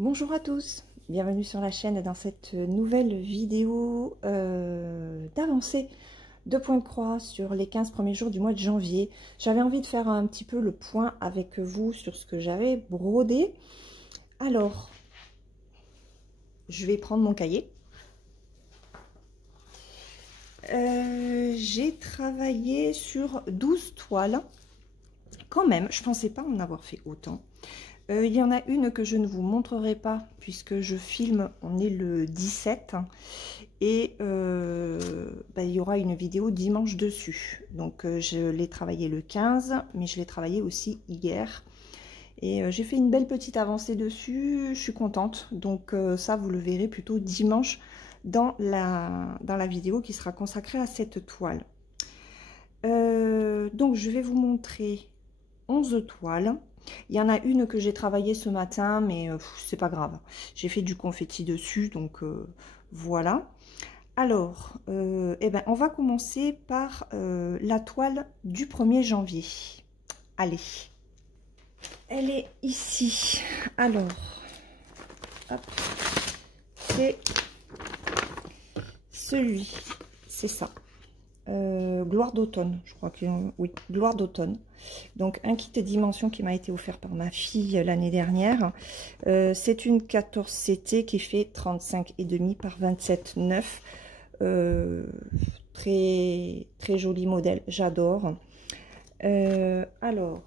Bonjour à tous, bienvenue sur la chaîne dans cette nouvelle vidéo d'avancée de point de croix sur les 15 premiers jours du mois de janvier. J'avais envie de faire un petit peu le point avec vous sur ce que j'avais brodé. Alors, je vais prendre mon cahier. J'ai travaillé sur 12 toiles, quand même, je ne pensais pas en avoir fait autant. Il y en a une que je ne vous montrerai pas puisque je filme, on est le 17 et il y aura une vidéo dimanche dessus. Donc je l'ai travaillé le 15 mais je l'ai travaillé aussi hier et j'ai fait une belle petite avancée dessus, je suis contente. Donc ça vous le verrez plutôt dimanche dans la vidéo qui sera consacrée à cette toile. Donc je vais vous montrer 11 toiles. Il y en a une que j'ai travaillée ce matin, mais c'est pas grave. J'ai fait du confetti dessus, donc voilà. Alors, on va commencer par la toile du 1er janvier. Allez. Elle est ici. Alors, c'est celui, c'est ça. Gloire d'automne, je crois que oui, Gloire d'automne. Donc un kit dimension qui m'a été offert par ma fille l'année dernière. C'est une 14 CT qui fait 35,5 par 27,9. Très très joli modèle, j'adore. Alors,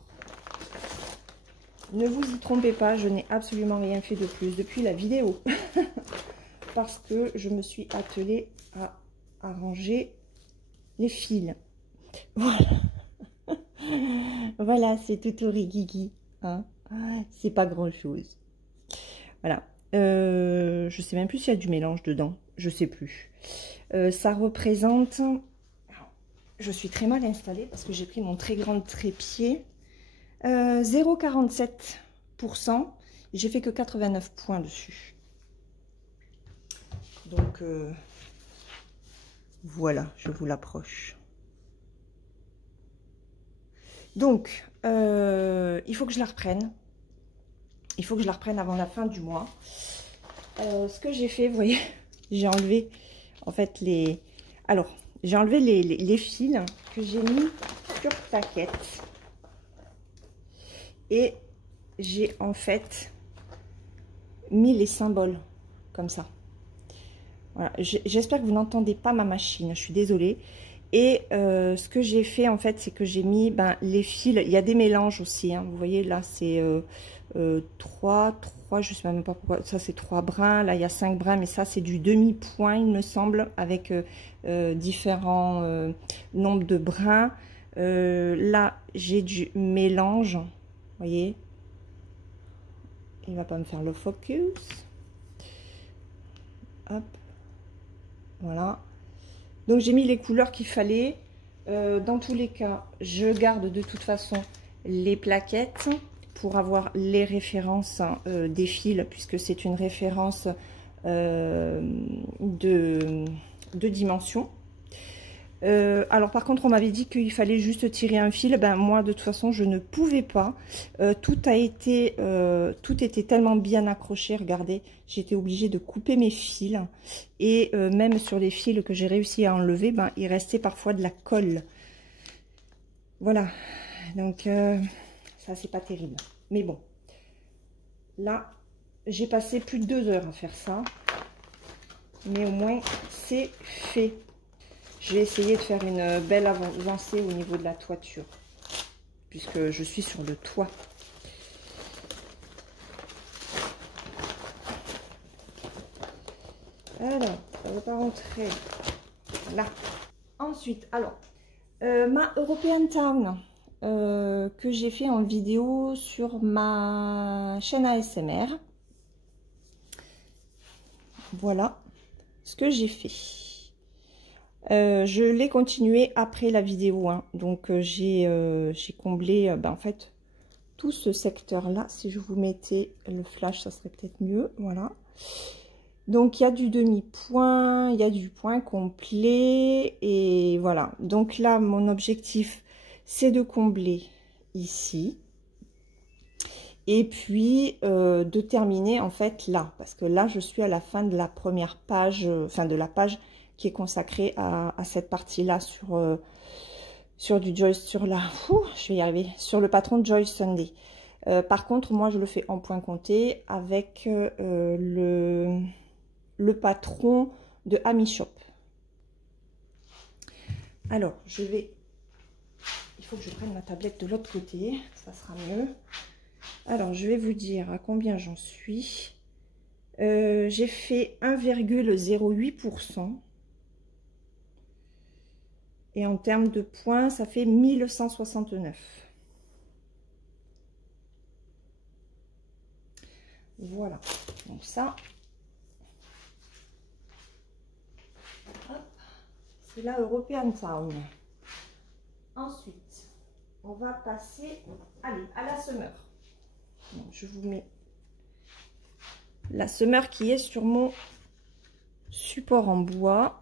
ne vous y trompez pas, je n'ai absolument rien fait de plus depuis la vidéo parce que je me suis attelée à arranger les fils. Voilà. Voilà, c'est tout rigigi. Hein, c'est pas grand chose. Voilà. Je sais même plus s'il y a du mélange dedans. Je sais plus. Ça représente... Je suis très mal installée parce que j'ai pris mon très grand trépied. 0,47%. J'ai fait que 89 points dessus. Donc... voilà, je vous l'approche. Donc, il faut que je la reprenne. Il faut que je la reprenne avant la fin du mois. Ce que j'ai fait, vous voyez, j'ai enlevé en fait les... Alors, j'ai enlevé les fils que j'ai mis sur plaquette. Et j'ai en fait mis les symboles comme ça. Voilà, j'espère que vous n'entendez pas ma machine, je suis désolée. Et ce que j'ai fait en fait, c'est que j'ai mis les fils, il y a des mélanges aussi, hein, vous voyez là c'est 3, je sais même pas pourquoi, ça c'est 3 brins, là il y a 5 brins, mais ça c'est du demi-point il me semble, avec différents nombres de brins. Là j'ai du mélange, vous voyez, il va pas me faire le focus, hop. Voilà, donc j'ai mis les couleurs qu'il fallait. Dans tous les cas, je garde de toute façon les plaquettes pour avoir les références des fils, puisque c'est une référence de dimension. Alors par contre on m'avait dit qu'il fallait juste tirer un fil. Moi de toute façon je ne pouvais pas. Tout était tellement bien accroché, regardez, j'étais obligée de couper mes fils et même sur les fils que j'ai réussi à enlever, il restait parfois de la colle. Voilà, donc ça c'est pas terrible, mais bon, là j'ai passé plus de 2 heures à faire ça, mais au moins c'est fait. Je vais essayer de faire une belle avancée au niveau de la toiture, puisque je suis sur le toit. Alors, ça va pas rentrer là. Ensuite, alors, ma European Town, que j'ai fait en vidéo sur ma chaîne ASMR. Voilà ce que j'ai fait. Je l'ai continué après la vidéo, hein. Donc j'ai comblé en fait tout ce secteur là. Si je vous mettais le flash, ça serait peut-être mieux. Voilà, donc il y a du demi-point, il y a du point complet, et voilà. Donc là mon objectif c'est de combler ici, Et puis de terminer en fait là, parce que là je suis à la fin de la première page, enfin de la page qui est consacrée à cette partie-là sur du Joyce, sur la, je vais y arriver, sur le patron Joyce Sunday. Par contre, moi je le fais en point compté avec le patron de Ami Shop. Alors, il faut que je prenne ma tablette de l'autre côté, ça sera mieux. Alors, je vais vous dire à combien j'en suis. J'ai fait 1,08%. Et en termes de points, ça fait 1169. Voilà. Donc ça, c'est la European Town. Ensuite, on va passer, allez, à la Summer. Donc, je vous mets la Summer qui est sur mon support en bois.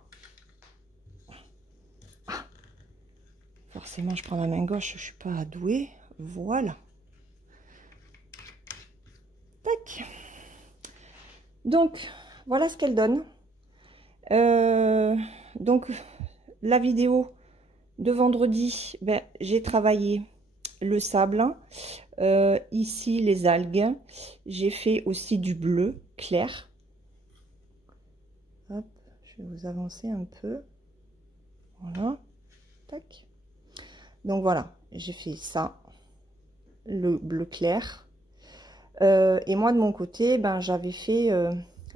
Ah, forcément, je prends la main gauche, je ne suis pas douée. Voilà. Tac. Donc, voilà ce qu'elle donne. Donc, la vidéo de vendredi, ben, j'ai travaillé le sable. Ici, les algues. J'ai fait aussi du bleu clair. Hop, je vais vous avancer un peu. Voilà. Tac. Donc, voilà, j'ai fait ça. Le bleu clair. Et moi, de mon côté, ben, j'avais fait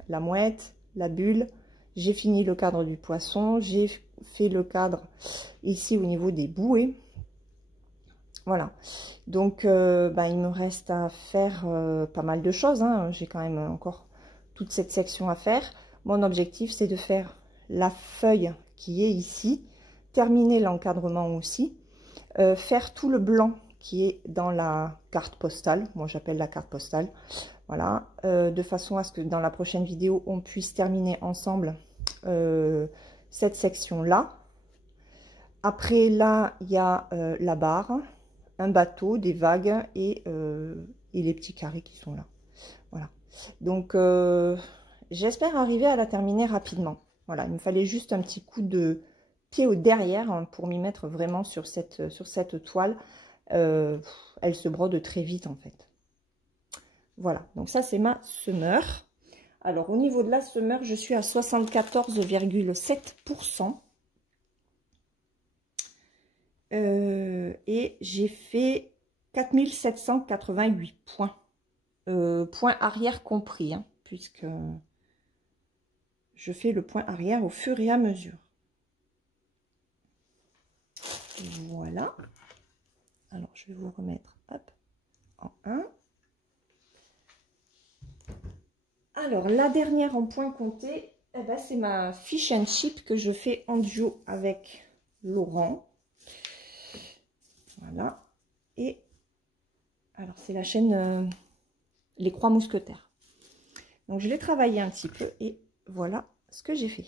la mouette, la bulle. J'ai fini le cadre du poisson. J'ai fait le cadre ici au niveau des bouées. Voilà. Donc, ben, il me reste à faire pas mal de choses, hein. J'ai quand même encore toute cette section à faire. Mon objectif, c'est de faire la feuille qui est ici. Terminer l'encadrement aussi. Faire tout le blanc qui est dans la carte postale. Moi, j'appelle la carte postale. Voilà. De façon à ce que dans la prochaine vidéo, on puisse terminer ensemble cette section-là. Après, là, il y a la barre, un bateau, des vagues et les petits carrés qui sont là. Voilà. Donc, j'espère arriver à la terminer rapidement. Voilà, il me fallait juste un petit coup de pied au derrière hein, pour m'y mettre vraiment sur cette toile. Elle se brode très vite en fait. Voilà, donc ça c'est ma Summer. Alors au niveau de la Summer, je suis à 74,7%. Et j'ai fait 4788 points. Point arrière compris, hein, puisque je fais le point arrière au fur et à mesure. Voilà. Alors, je vais vous remettre hop, en 1. Alors, la dernière en point compté, eh ben, c'est ma fish and chip que je fais en duo avec Laurent. Voilà. Et alors, c'est la chaîne Les Croix Mousquetaires. Donc, je l'ai travaillé un petit peu et voilà ce que j'ai fait.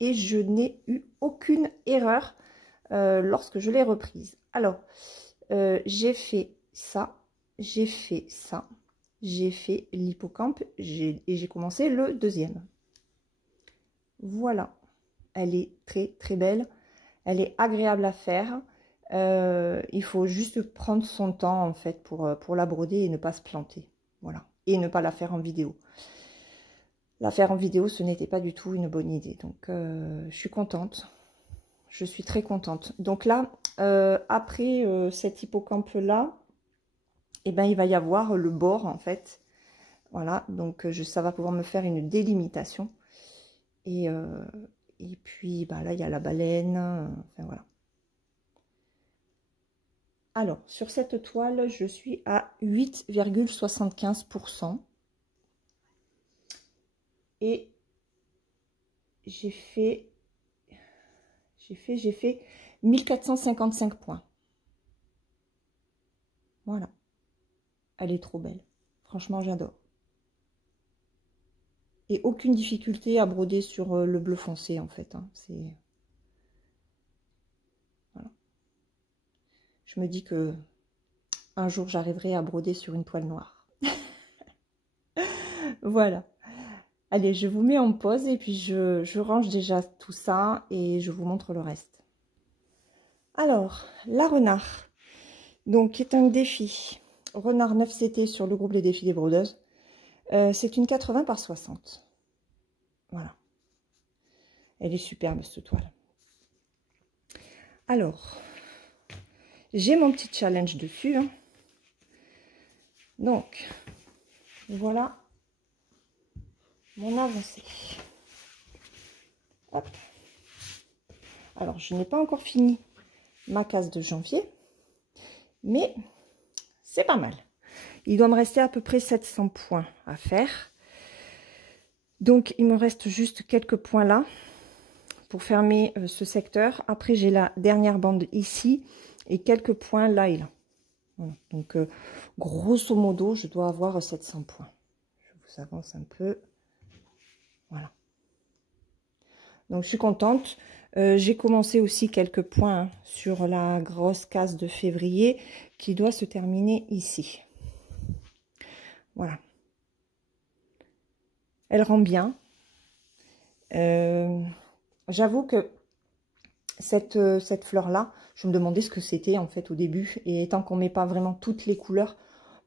Et je n'ai eu aucune erreur lorsque je l'ai reprise. Alors, j'ai fait ça, j'ai fait ça, j'ai fait l'hippocampe et j'ai commencé le deuxième. Voilà, elle est très très belle, elle est agréable à faire. Il faut juste prendre son temps en fait pour la broder et ne pas se planter. Voilà, et ne pas la faire en vidéo. La faire en vidéo, ce n'était pas du tout une bonne idée. Donc, je suis contente. Je suis très contente. Donc là, après cet hippocampe-là, eh ben, il va y avoir le bord, en fait. Voilà, donc ça va pouvoir me faire une délimitation. Et puis, bah, là, il y a la baleine. Enfin, voilà. Alors, sur cette toile, je suis à 8,75%. Et j'ai fait 1455 points. Voilà. Elle est trop belle. Franchement, j'adore. Et aucune difficulté à broder sur le bleu foncé, en fait. Hein. Voilà. Je me dis que un jour, j'arriverai à broder sur une toile noire. Voilà. Allez, je vous mets en pause et puis je range déjà tout ça et je vous montre le reste. Alors, la renard, donc qui est un défi. Renard 9CT sur le groupe Les Défis des Brodeuses. C'est une 80 par 60. Voilà. Elle est superbe cette toile. Alors, j'ai mon petit challenge dessus. Hein. Donc, voilà mon avancée. Hop. Alors, je n'ai pas encore fini ma case de janvier, mais c'est pas mal. Il doit me rester à peu près 700 points à faire. Donc, il me reste juste quelques points là pour fermer ce secteur. Après, j'ai la dernière bande ici et quelques points là et là. Voilà. Donc, grosso modo, je dois avoir 700 points. Je vous avance un peu. Voilà. Donc, je suis contente. J'ai commencé aussi quelques points hein, sur la grosse case de février qui doit se terminer ici. Voilà. Elle rend bien. J'avoue que cette fleur-là, je me demandais ce que c'était en fait au début. Et tant qu'on ne met pas vraiment toutes les couleurs,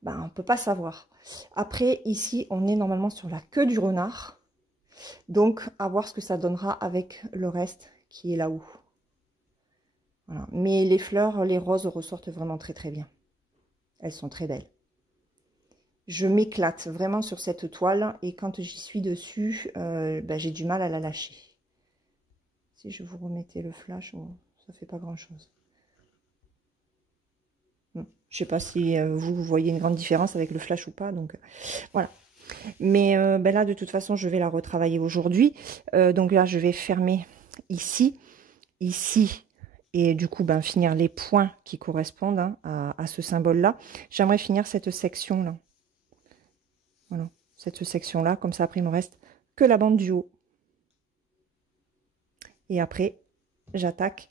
ben, on ne peut pas savoir. Après, ici, on est normalement sur la queue du renard. Donc, à voir ce que ça donnera avec le reste qui est là-haut. Voilà. Mais les fleurs, les roses ressortent vraiment très très bien. Elles sont très belles. Je m'éclate vraiment sur cette toile et quand j'y suis dessus, ben, j'ai du mal à la lâcher. Si je vous remettais le flash, oh, ça fait pas grand chose. Je sais pas si vous voyez une grande différence avec le flash ou pas, donc voilà. Mais ben là, de toute façon, je vais la retravailler aujourd'hui. Donc là, je vais fermer ici, ici, et du coup, ben, finir les points qui correspondent hein, à ce symbole-là. J'aimerais finir cette section-là. Voilà, cette section-là. Comme ça, après, il me reste que la bande du haut. Et après, j'attaque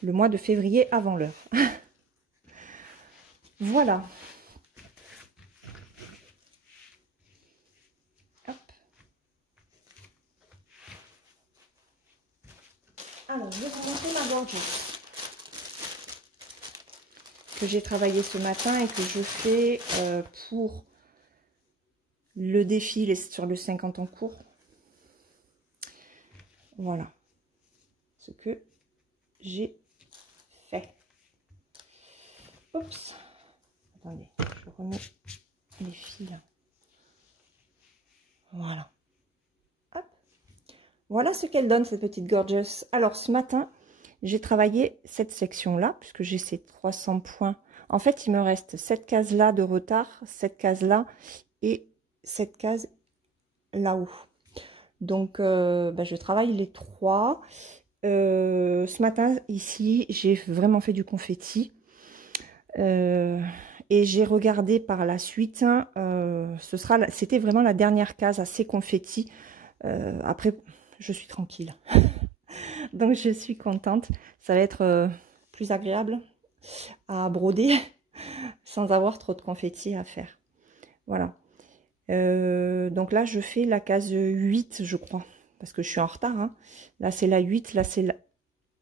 le mois de février avant l'heure. Voilà. Hop. Alors, je vais vous montrer ma gorgeuse que j'ai travaillé ce matin et que je fais pour le défi sur le 50 en cours. Voilà ce que j'ai fait. Oups. Attendez, je remets les fils. Voilà. Hop. Voilà ce qu'elle donne, cette petite gorgeous. Alors, ce matin, j'ai travaillé cette section-là, puisque j'ai ces 300 points. En fait, il me reste cette case-là de retard, cette case-là et cette case là-haut. Donc, ben, je travaille les trois. Ce matin, ici, j'ai vraiment fait du confetti. Et j'ai regardé par la suite, c'était vraiment la dernière case assez confetti. Après, je suis tranquille. Donc, je suis contente. Ça va être plus agréable à broder sans avoir trop de confetti à faire. Voilà. Donc là, je fais la case 8, je crois. Parce que je suis en retard. Hein. Là, c'est la 8. Là, c'est la...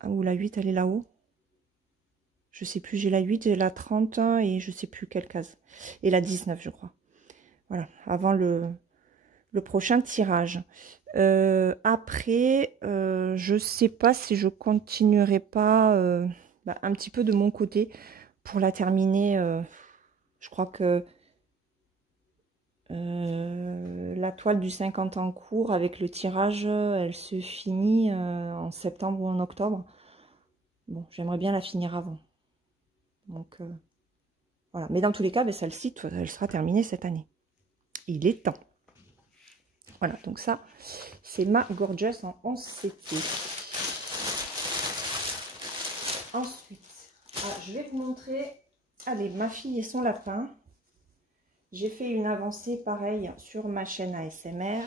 Ou la 8, elle est là-haut. Je sais plus, j'ai la 8, j'ai la 30 et je sais plus quelle case. Et la 19, je crois. Voilà, avant le prochain tirage. Après, je sais pas si je continuerai pas un petit peu de mon côté pour la terminer. Je crois que la toile du 50 en cours avec le tirage, elle se finit en septembre ou en octobre. Bon, j'aimerais bien la finir avant. Donc, voilà. Mais dans tous les cas, ben, celle-ci, elle sera terminée cette année. Il est temps. Voilà, donc ça, c'est ma Gorgeous en 11 CT. Ensuite, je vais vous montrer, allez, ma fille et son lapin. J'ai fait une avancée pareille sur ma chaîne ASMR.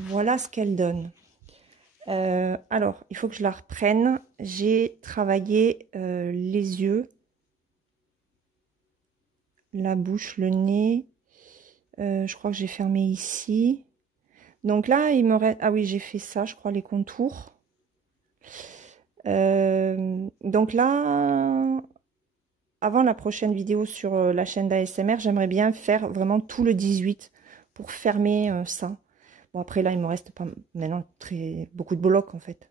Voilà ce qu'elle donne. Alors, il faut que je la reprenne. J'ai travaillé les yeux, la bouche, le nez. Je crois que j'ai fermé ici. Donc là, il me reste... Ah oui, j'ai fait ça, je crois, les contours. Donc là, avant la prochaine vidéo sur la chaîne d'ASMR, j'aimerais bien faire vraiment tout le 18 pour fermer ça. Bon, après là, il me reste pas maintenant beaucoup de blocs en fait.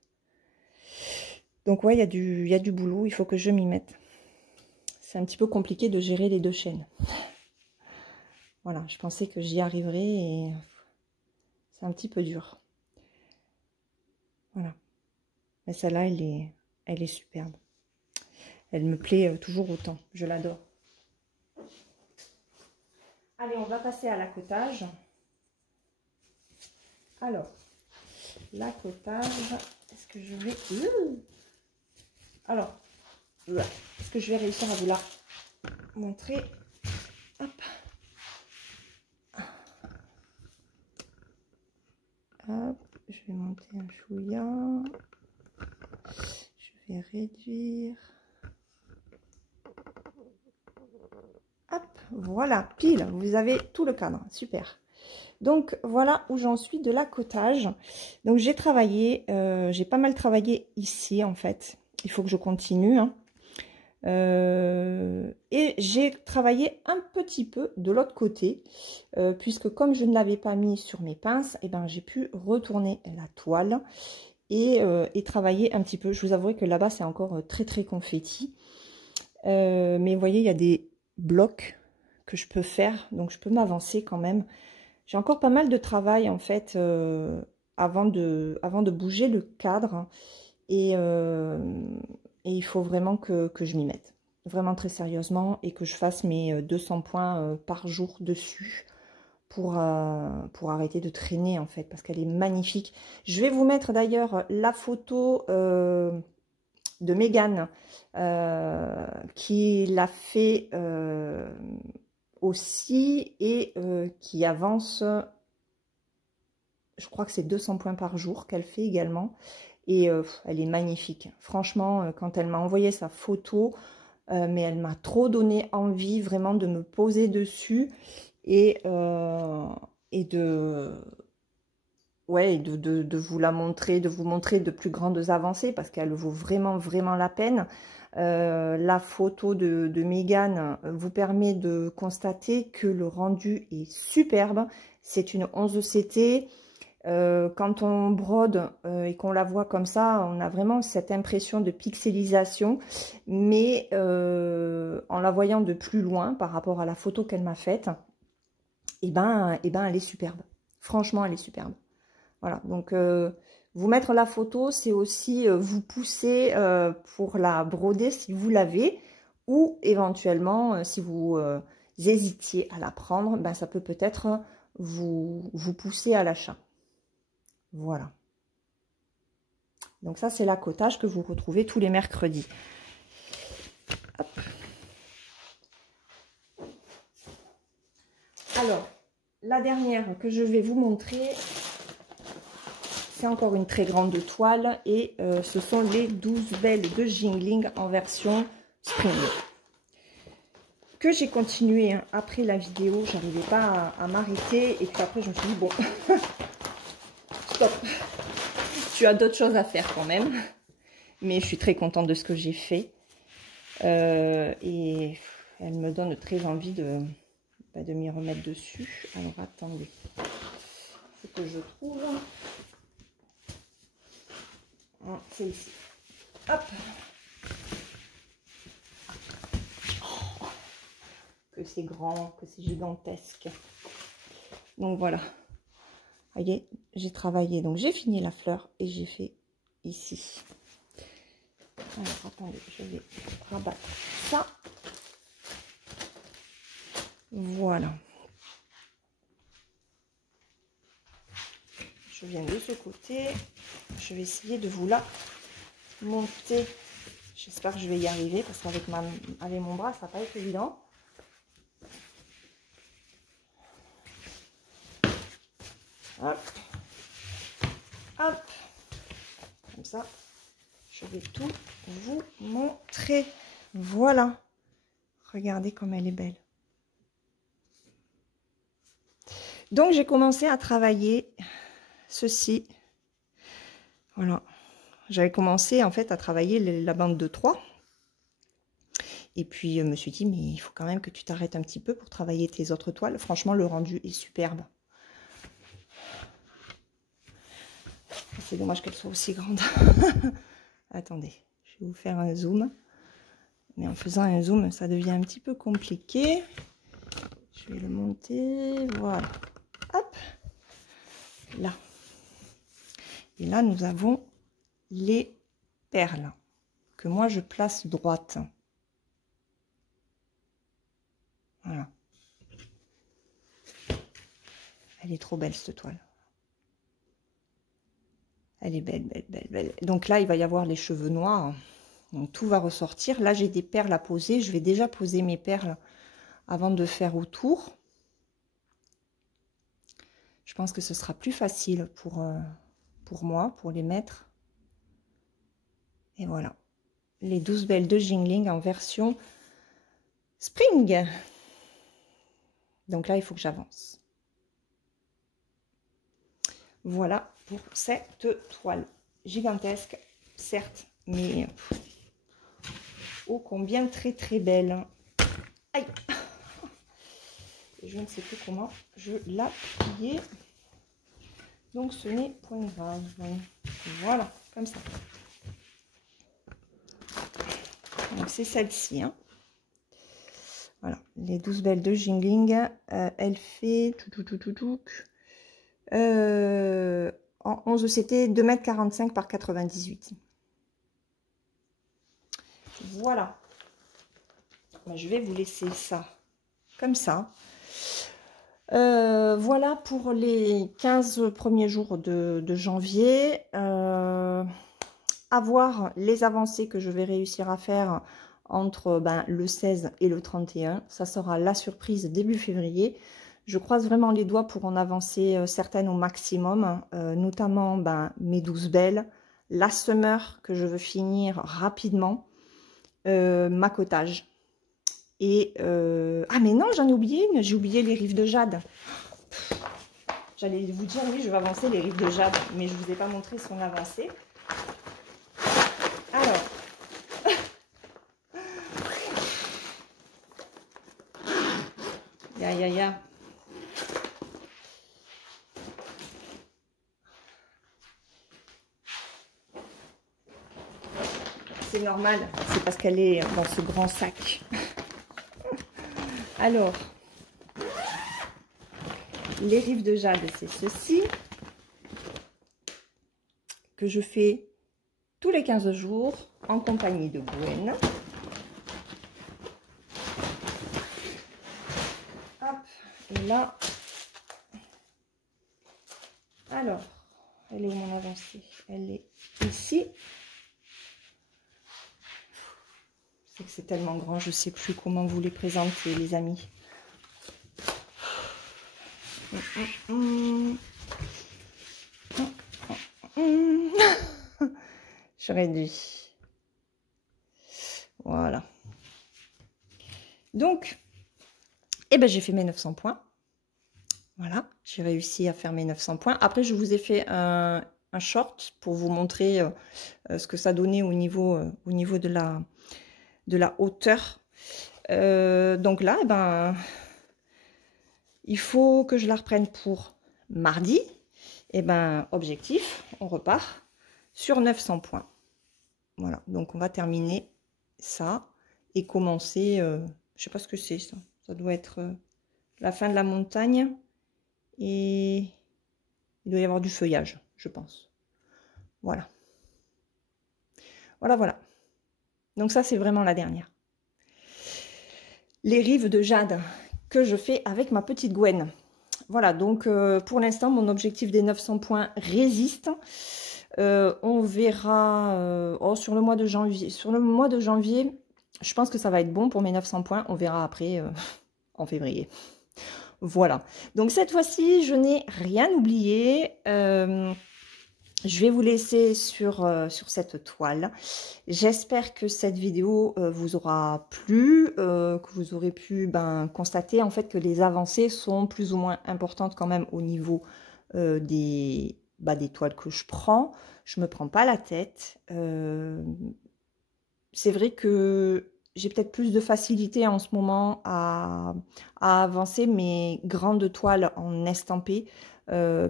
Donc ouais, il y a du boulot, il faut que je m'y mette. C'est un petit peu compliqué de gérer les deux chaînes. Voilà, je pensais que j'y arriverais et c'est un petit peu dur. Voilà. Mais celle-là, elle est superbe. Elle me plaît toujours autant. Je l'adore. Allez, on va passer à l'accotage. Alors, l'accotage, est-ce que je vais... Alors, est-ce que je vais réussir à vous la montrer? Hop. Hop, je vais monter un chouïa. Je vais réduire. Hop, voilà, pile, vous avez tout le cadre, super. Donc voilà où j'en suis de l'accotage. Donc j'ai travaillé, j'ai pas mal travaillé ici en fait. Il faut que je continue. Hein. Et j'ai travaillé un petit peu de l'autre côté, puisque comme je ne l'avais pas mis sur mes pinces, et ben j'ai pu retourner la toile et travailler un petit peu. Je vous avouerai que là-bas c'est encore très très confetti. Mais vous voyez, il y a des blocs que je peux faire, donc je peux m'avancer quand même. J'ai encore pas mal de travail en fait avant de bouger le cadre et il faut vraiment que je m'y mette, vraiment très sérieusement, et que je fasse mes 200 points par jour dessus pour arrêter de traîner en fait, parce qu'elle est magnifique. Je vais vous mettre d'ailleurs la photo de Mégane qui l'a fait aussi et qui avance, je crois que c'est 200 points par jour qu'elle fait également, et elle est magnifique. Franchement, quand elle m'a envoyé sa photo, mais elle m'a trop donné envie vraiment de me poser dessus et de... Ouais, de vous la montrer, de vous montrer de plus grandes avancées parce qu'elle vaut vraiment, vraiment la peine. La photo de Mégane vous permet de constater que le rendu est superbe. C'est une 11 CT. Quand on brode et qu'on la voit comme ça, on a vraiment cette impression de pixelisation. Mais en la voyant de plus loin par rapport à la photo qu'elle m'a faite, et ben, elle est superbe. Franchement, elle est superbe. Voilà, donc vous mettre la photo, c'est aussi vous pousser pour la broder si vous l'avez, ou éventuellement, si vous hésitiez à la prendre, ben, ça peut peut-être vous pousser à l'achat. Voilà. Donc ça, c'est l'accotage que vous retrouvez tous les mercredis. Hop. Alors, la dernière que je vais vous montrer... C'est encore une très grande toile et ce sont les 12 belles de Jingling en version spring. Que j'ai continué hein, après la vidéo, j'arrivais pas à m'arrêter et puis après je me suis dit bon, stop, tu as d'autres choses à faire quand même. Mais je suis très contente de ce que j'ai fait et elle me donne très envie de m'y remettre dessus. Alors attendez, il faut que je trouve... C'est ici. Hop. Oh, que c'est grand, que c'est gigantesque. Donc voilà. Voyez, j'ai travaillé. Donc j'ai fini la fleur et j'ai fait ici. Alors attendez, je vais rabattre ça. Voilà. Je viens de ce côté. Je vais essayer de vous la monter. J'espère que je vais y arriver parce qu'avec mon bras, ça va pas être évident. Hop. Hop. Comme ça, je vais tout vous montrer. Voilà. Regardez comme elle est belle. Donc, j'ai commencé à travailler ceci. Voilà. J'avais commencé, en fait, à travailler la bande de 3. Et puis, je me suis dit, mais il faut quand même que tu t'arrêtes un petit peu pour travailler tes autres toiles. Franchement, le rendu est superbe. C'est dommage qu'elle soit aussi grande. Attendez, je vais vous faire un zoom. Mais en faisant un zoom, ça devient un petit peu compliqué. Je vais le monter. Voilà. Hop. Là. Et là, nous avons les perles que moi, je place droite. Voilà. Elle est trop belle, cette toile. Elle est belle, belle, belle, belle. Donc là, il va y avoir les cheveux noirs. Donc tout va ressortir. Là, j'ai des perles à poser. Je vais déjà poser mes perles avant de faire autour. Je pense que ce sera plus facile pour moi, pour les mettre. Et voilà. Les 12 belles de Jingling en version Spring. Donc là, il faut que j'avance. Voilà pour cette toile gigantesque, certes, mais oh combien très très belle. Aïe. Je ne sais plus comment je l'appuyer. Donc ce n'est point grave. Voilà, comme ça. Donc c'est celle-ci. Hein. Voilà, les 12 belles de Jingling. Elle fait en 11, c'était 2,45 m par 98. Voilà. Je vais vous laisser ça comme ça. Voilà pour les 15 premiers jours de janvier. À voir les avancées que je vais réussir à faire entre le 16 et le 31. Ça sera la surprise début février. Je croise vraiment les doigts pour en avancer certaines au maximum, notamment mes 12 belles, la summer que je veux finir rapidement, ma cottage. Et ah mais non, j'en ai oublié une, j'ai oublié les rives de jade. J'allais vous dire oui, je vais avancer les rives de jade, mais je ne vous ai pas montré son avancée. Alors, ya. C'est normal, c'est parce qu'elle est dans ce grand sac. Alors, les rives de jade, c'est ceci, que je fais tous les 15 jours en compagnie de Gwen. Hop, et là, alors, elle est où mon avancée? Elle est ici. C'est que c'est tellement grand, je ne sais plus comment vous les présenter, les amis. Je réduis. Voilà. Donc, j'ai fait mes 900 points. Voilà, j'ai réussi à faire mes 900 points. Après, je vous ai fait un short pour vous montrer ce que ça donnait au niveau de la hauteur. Donc là, il faut que je la reprenne pour mardi. Objectif, on repart sur 900 points. Voilà, donc on va terminer ça et commencer, je sais pas ce que c'est ça. Ça doit être la fin de la montagne et il doit y avoir du feuillage, je pense. Voilà. Voilà. Donc ça, c'est vraiment la dernière. Les rives de jade que je fais avec ma petite Gwen. Voilà, donc pour l'instant, mon objectif des 900 points résiste. On verra sur le mois de janvier. Sur le mois de janvier, je pense que ça va être bon pour mes 900 points. On verra après en février. Voilà. Donc cette fois-ci, je n'ai rien oublié. Je vais vous laisser sur cette toile. J'espère que cette vidéo vous aura plu, que vous aurez pu constater en fait que les avancées sont plus ou moins importantes quand même au niveau des toiles que je prends. Je me prends pas la tête. C'est vrai que j'ai peut-être plus de facilité en ce moment à avancer mes grandes toiles en estampé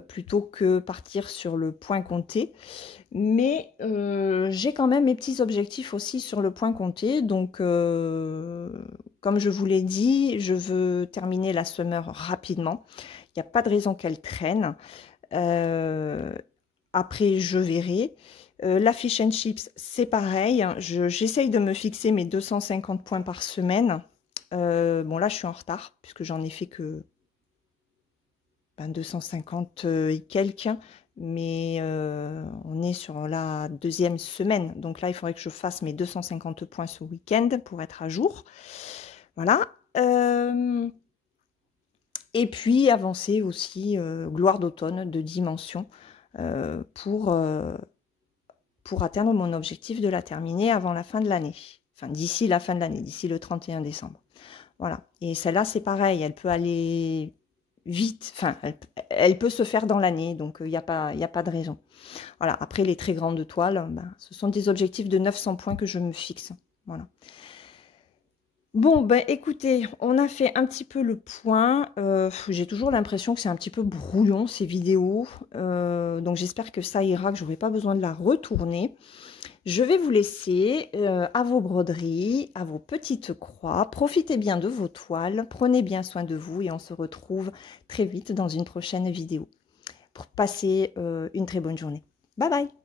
plutôt que partir sur le point compté. Mais j'ai quand même mes petits objectifs aussi sur le point compté. Donc, comme je vous l'ai dit, je veux terminer la summer rapidement. Il n'y a pas de raison qu'elle traîne. Après, je verrai. La fish and chips, c'est pareil. J'essaye de me fixer mes 250 points par semaine. Bon, là, je suis en retard, puisque j'en ai fait que 250 et quelques. Mais on est sur la deuxième semaine. Donc là, il faudrait que je fasse mes 250 points ce week-end pour être à jour. Voilà. Et puis, avancer aussi gloire d'automne de dimension pour atteindre mon objectif de la terminer avant la fin de l'année. Enfin, d'ici la fin de l'année, d'ici le 31 décembre. Voilà. Et celle-là, c'est pareil. Elle peut aller vite. Enfin, elle peut se faire dans l'année. Donc, il n'y a pas de raison. Voilà. Après, les très grandes toiles, ce sont des objectifs de 900 points que je me fixe. Voilà. Bon, écoutez, on a fait un petit peu le point. J'ai toujours l'impression que c'est un petit peu brouillon, ces vidéos. Donc, j'espère que ça ira, que j'aurai pas besoin de la retourner. Je vais vous laisser à vos broderies, à vos petites croix. Profitez bien de vos toiles, prenez bien soin de vous et on se retrouve très vite dans une prochaine vidéo. Pour passer une très bonne journée. Bye bye!